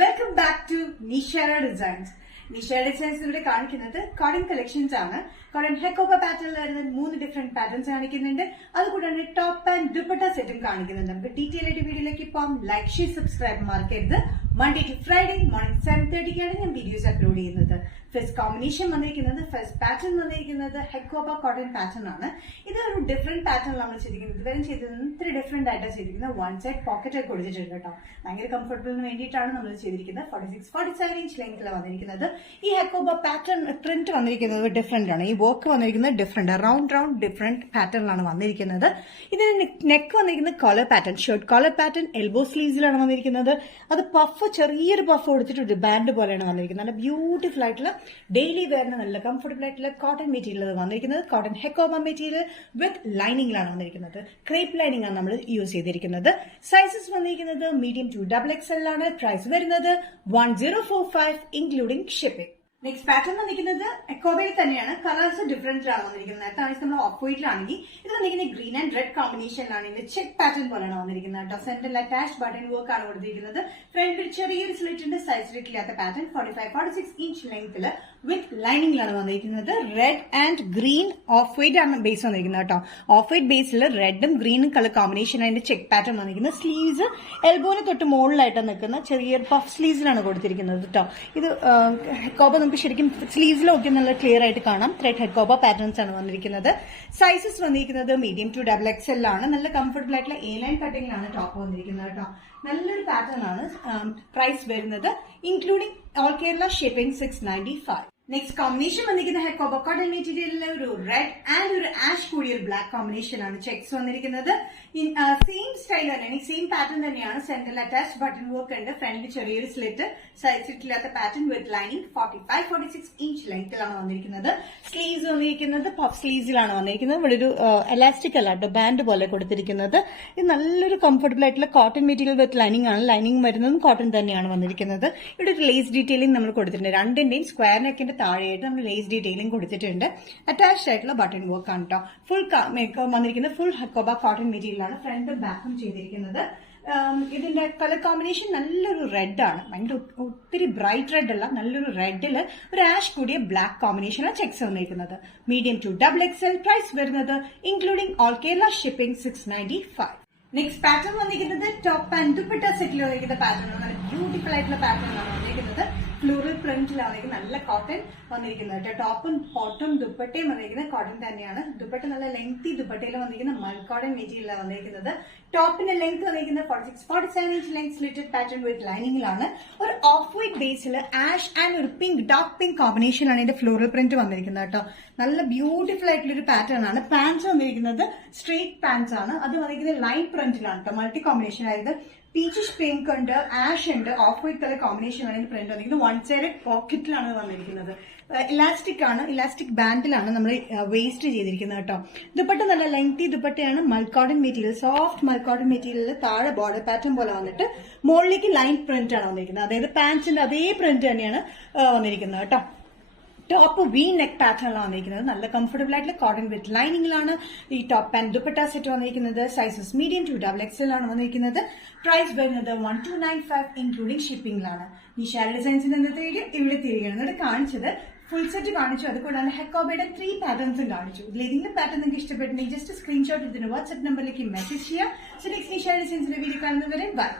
Welcome back to Nishara designs. Nishara designs ഇവിടെ കാണിക്കുന്നത് cotton collections ആണ്. കോട്ടൺ ഹെക്കോബ പാറ്റേണിൽ വരുന്ന 3 ഡിഫറെന്റ് പാറ്റേൺസ് കാണിക്കുന്നുണ്ട്. അതുകൂടാതെ ടോപ്പ് ആൻഡ് ദുപ്പട്ട സെറ്റും കാണിക്കുന്നുണ്ട്. നമുക്ക് ഡീറ്റെയിൽ ആയിട്ട് വീഡിയോയിലേക്ക് പോകാം. ലൈക്ക് ഷെയർ സബ്സ്ക്രൈബ് മറക്കരുത്. മൺഡേ ടു ഫ്രൈഡേ മോർണിംഗ് 7:30 ഞാൻ വീഡിയോസ് അപ്ലോഡ് ചെയ്യുന്നത്. ഫസ്റ്റ് കോമ്പിനേഷൻ വന്നിരിക്കുന്നത്, ഫസ്റ്റ് പാറ്റേൺ വന്നിരിക്കുന്നത് ഹെക്കോബ കോട്ടൺ പാറ്റേൺ ആണ്. ഇത് ഒരു ഡിഫറെന്റ് പാറ്റേൺ നമ്മൾ ചെയ്തിരിക്കുന്നത്. ഇതുവരെ ചെയ്തത് 3 ഡിഫറെന്റ് ആയിട്ടാണ് ചെയ്തിരിക്കുന്നത്. 1 സൈഡ് പോക്കറ്റ് ഒക്കെ കൊടുത്തിട്ടുണ്ട് കേട്ടോ. ഭയങ്കര കംഫർട്ടബിളിന് വേണ്ടിയിട്ടാണ് നമ്മൾ ചെയ്തിരിക്കുന്നത്. 46-47 ഇഞ്ച് ലെങ്ത്തിലാണ് വന്നിരിക്കുന്നത്. ഈ ഹെക്കോബ പാറ്റേൺ പ്രിന്റ് വന്നിരിക്കുന്നത് ഡിഫറെന്റ് ആണ്. ഈ വർക്ക് വന്നിരിക്കുന്നത് ഡിഫറെന്റ്, റൗണ്ട് ഡിഫറെന്റ് പാറ്റേണിലാണ് വന്നിരിക്കുന്നത്. ഇതിന് നെക്ക് വന്നിരിക്കുന്നത് collar pattern, shirt collar pattern, elbow സ്ലീവ്സിലാണ് വന്നിരിക്കുന്നത്. അത് പഫ്, ചെറിയൊരു പഫ് കൊടുത്തിട്ട് ഒരു ബാൻഡ് പോലെയാണ് വന്നിരിക്കുന്നത്. നല്ല ബ്യൂട്ടിഫുൾ ആയിട്ടുള്ള ഡെയിലി വെയറിന് നല്ല കംഫർട്ടബിൾ ആയിട്ടുള്ള കോട്ടൺ മെറ്റീരിയൽ വന്നിരിക്കുന്നത്. കോട്ടൺ ഹെക്കോബ മെറ്റീരിയൽ വിത്ത് ലൈനിങ്ങിലാണ് വന്നിരിക്കുന്നത്. ക്രേപ്പ് ലൈനിങ് ആണ് നമ്മൾ യൂസ് ചെയ്തിരിക്കുന്നത്. സൈസസ് വന്നിരിക്കുന്നത് മീഡിയം ടു XXL ആണ്. പ്രൈസ് വരുന്നത് 1045 ഇൻക്ലൂഡിംഗ് ഷിപ്പിംഗ്. നെക്സ്റ്റ് പാറ്റേൺ വന്നിരിക്കുന്നത് എക്കോബയിൽ തന്നെയാണ്. കളേഴ്സ് ഡിഫറൻറ്റിലാണ് വന്നിരിക്കുന്നത്. നേരത്തെ നമ്മൾ ഓഫ് വൈറ്റിലാണെങ്കിൽ ഇത് വന്നിരിക്കുന്നത് ഗ്രീൻ ആൻഡ് റെഡ് കോമ്പിനേഷനിലാണ്. ഇതിന്റെ ചെക്ക് പാറ്റേൺ പോലെയാണ് വന്നിരിക്കുന്നത് കേട്ടോ. സെന്ററിൽ അറ്റാച്ച് ബട്ടൺ വർക്ക് ആണ് കൊടുത്തിരിക്കുന്നത്. ഫ്രണ്ടിൽ ചെറിയൊരു സ്ലിറ്റിന്റെ സൈസ് സ്ലിറ്റില്ലാത്ത പാറ്റേൺ 45-46 ഇഞ്ച് ലെങ്ത്തിൽ വിത്ത് ലൈനിങ്ങിലാണ് വന്നിരിക്കുന്നത്. Red and green of white ആണ് ബേസ് വന്നിരിക്കുന്നത് കേട്ടോ. ഓഫ് വൈറ്റ് ബേസിൽ റെഡും ഗ്രീനും കളർ കോമ്പിനേഷൻ അതിന്റെ ചെക്ക് പാറ്റേൺ വന്നിരിക്കുന്നത്. സ്ലീവ്സ് എൽബോന് തൊട്ട് മുകളിലായിട്ട് നിൽക്കുന്ന ചെറിയൊരു പഫ് സ്ലീവ്സിലാണ് കൊടുത്തിരിക്കുന്നത് കേട്ടോ. ഇത് ഹെക്കോബ നമുക്ക് ശരിക്കും സ്ലീവ്സിലൊക്കെ നല്ല ക്ലിയർ ആയിട്ട് കാണാം. ത്രെഡ് ഹെക്കോബ പാറ്റേൺസ് ആണ് വന്നിരിക്കുന്നത്. സൈസസ് വന്നിരിക്കുന്നത് മീഡിയം ടു XXL ആണ്. നല്ല കംഫർട്ടബിൾ ആയിട്ടുള്ള എ ലൈൻ കട്ടിങ്ങിലാണ് ടോപ്പ് വന്നിരിക്കുന്നത് കേട്ടോ. നല്ലൊരു പാറ്റേൺ ആണ്. പ്രൈസ് വരുന്നത് including all Kerala shipping 695. Next combination വന്നിരിക്കുന്ന ഹെക്കോബ കോട്ടൺ മെറ്റീരിയലിലെ ഒരു റെഡ് ആൻഡ് ഒരു ആഷ് കൂടിയ ഒരു ബ്ലാക്ക് കോമ്പിനേഷൻ ആണ് ചെക്സ് വന്നിരിക്കുന്നത്. സെയിം സ്റ്റൈൽ തന്നെയാണ്, സെയിം പാറ്റേൺ തന്നെയാണ്. സെന്ററിൽ അറ്റാച്ച് ബട്ടൺ വർക്ക് ഉണ്ട്. ഫ്രണ്ടിൽ ചെറിയൊരു സ്ലിറ്റ്, സൈഡ് സ്ലിറ്റില്ലാത്ത പാറ്റേൺ വിത്ത് ലൈനിങ് 45-46 ഇഞ്ച് ലെങ്ത്തിലാണ് വന്നിരിക്കുന്നത്. സ്ലീവ്സ് വന്നിരിക്കുന്നത് പഫ് സ്ലീവ്സിലാണ് വന്നിരിക്കുന്നത്. ഇവിടെ ഒരു എലാസ്റ്റിക് അല്ല കേട്ടോ, ബാൻഡ് പോലെ കൊടുത്തിരിക്കുന്നത്. ഇത് നല്ലൊരു കംഫർട്ടബിൾ ആയിട്ടുള്ള കോട്ടൺ മെറ്റീരിയൽ വിത്ത് ലൈനിങ് ആണ്. ലൈനിങ് വരുന്നതും കോട്ടൺ തന്നെയാണ് വന്നിരിക്കുന്നത്. ഇവിടെ ഒരു ലേസ് ഡീറ്റെയിലിംഗ് നമ്മൾ കൊടുത്തിട്ടുണ്ട്. രണ്ടിന്റെയും സ്ക്വയർ നെക്കിന്റെ താഴെയായിട്ട് നമ്മൾ ലേസ് ഡീറ്റെയിലിംഗ് കൊടുത്തിട്ടുണ്ട്. അറ്റാച്ച്ഡ് ആയിട്ടുള്ള ബട്ടൺ വർക്ക് ആണ് കേട്ടോ. ഫുൾ വന്നിരിക്കുന്നത് ഫുൾ ഹെക്കോബ കോട്ടൺ മെറ്റീരിയൽ ആണ്. ഫ്രണ്ടും ബാക്കും ചെയ്തിരിക്കുന്നത്. ഇതിന്റെ കളർ കോമ്പിനേഷൻ നല്ലൊരു റെഡ് ആണ്. ഭയങ്കര ഒത്തിരി ബ്രൈറ്റ് റെഡ് അല്ല, നല്ലൊരു റെഡില് ഒരു ആഷ് കൂടിയ ബ്ലാക്ക് കോമ്പിനേഷനാണ് ചെക്സ് വന്നിരിക്കുന്നത്. Medium to XXL. പ്രൈസ് വരുന്നത് including all Kerala shipping 695. Next pattern വന്നിരിക്കുന്നത് ടോപ്പ് ആൻഡ് ദുപ്പട്ട സെറ്റിൽ വന്നിരിക്കുന്ന പാറ്റേൺ ആണ്. നല്ല ബ്യൂട്ടിഫുൾ ആയിട്ടുള്ള പാറ്റേൺ ആണ് വന്നിരിക്കുന്നത്. ഫ്ലോറൽ പ്രിന്റിലാണ് നല്ല കോട്ടൺ വന്നിരിക്കുന്നത്. ടോപ്പും ബോട്ടും ദുപ്പട്ടയും വന്നിരിക്കുന്നത് കോട്ടൺ തന്നെയാണ്. ദുപ്പട്ട നല്ല ലെങ്തി ദുപ്പട്ടയിൽ വന്നിരിക്കുന്ന മൽ കോട്ടൺ മെറ്റീരിയലാണ് വന്നിരിക്കുന്നത്. ടോപ്പിന്റെ ലെങ്ത് വന്നിരിക്കുന്നത് 46-47 inch length slitted pattern with ലൈനിങ്ങിലാണ്. ഒരു ഓഫ് വൈറ്റ് ബേസിൽ ആഷ് ആൻഡ് ഒരു പിങ്ക്, ഡാർക്ക് പിങ്ക് കോമ്പിനേഷനാണ് ഇതിന്റെ ഫ്ലോറൽ പ്രിന്റ് വന്നിരിക്കുന്നത് കേട്ടോ. നല്ല ബ്യൂട്ടിഫുൾ ആയിട്ടുള്ള ഒരു പാറ്റേൺ ആണ്. പാൻസ് വന്നിരിക്കുന്നത് സ്ട്രെയിറ്റ് പാൻസ് ആണ്. അത് വന്നിരിക്കുന്നത് ലൈൻ പ്രിന്റിലാണ് കേട്ടോ. മൾട്ടി കോമ്പിനേഷൻ ആയത് പീച്ചിഷ് പിങ്ക് ഉണ്ട്, ആഷ് ഉണ്ട്, ഓഫ് വൈറ്റ് കളർ കോമ്പിനേഷൻ ആണ് ഇതിന്റെ പ്രിന്റ് വന്നിരിക്കുന്നത്. 1 സൈഡ് പോക്കറ്റിലാണ് വന്നിരിക്കുന്നത്. ഇലാസ്റ്റിക് ആണ്, ഇലാസ്റ്റിക് ബാൻഡിലാണ് നമ്മൾ വേസ്റ്റ് ചെയ്തിരിക്കുന്നത് കേട്ടോ. ദുപ്പട്ട നല്ല ലെങ്തി ദുപ്പട്ടയാണ്. മൽക്കോട്ടൺ മെറ്റീരിയൽ, സോഫ്റ്റ് മൽക്കോട്ടൺ മെറ്റീരിയൽ താഴെ ബോർഡർ പാറ്റേൺ പോലെ വന്നിട്ട് മുകളിലേക്ക് ലൈൻ പ്രിന്റ് ആണ് വന്നിരിക്കുന്നത്. അതായത് പാൻസിന്റെ അതേ പ്രിന്റ് തന്നെയാണ് വന്നിരിക്കുന്നത് കേട്ടോ. ടോപ്പ് വി നെക്ക് പാറ്റേണിലാണ് വന്നിരിക്കുന്നത്. നല്ല കംഫർട്ടബിൾ ആയിട്ടുള്ള കോട്ടൺ വിത്ത് ലൈനിങ്ങിലാണ് ഈ ടോപ്പ് ആൻഡ് ദുപ്പട്ട സെറ്റ് വന്നിരിക്കുന്നത്. സൈസസ് മീഡിയം ടു XXL ആണ് വന്നിരിക്കുന്നത്. പ്രൈസ് വരുന്നത് 1295 ഇൻക്ലൂഡിംഗ് ഷിപ്പിംഗിലാണ്. നിഷാര ഡിസൈൻസിന്റെ ഇന്നത്തെ വീഡിയോ ഇവിടെ തിരികെയാണ്. എന്നിട്ട് കാണിച്ചത് ഫുൾ സെറ്റ് കാണിച്ചു. അതുകൂടാതെ ഹെക്കോബയുടെ 3 പാറ്റേൺസും കാണിച്ചു. ഇതിൽ ഏതെങ്കിലും പാറ്റേൺ നിങ്ങൾക്ക് ഇഷ്ടപ്പെട്ടുണ്ടെങ്കിൽ ജസ്റ്റ് സ്ക്രീൻഷോട്ട് ഇതിന് വാട്സ്ആപ്പ് നമ്പറിലേക്ക് മെസ്സേജ് ചെയ്യാം. സോ നെക്സ്റ്റ് നിഷാര ഡിസൈൻസിന്റെ വീഡിയോ കാണുന്നവരെ ബൈ.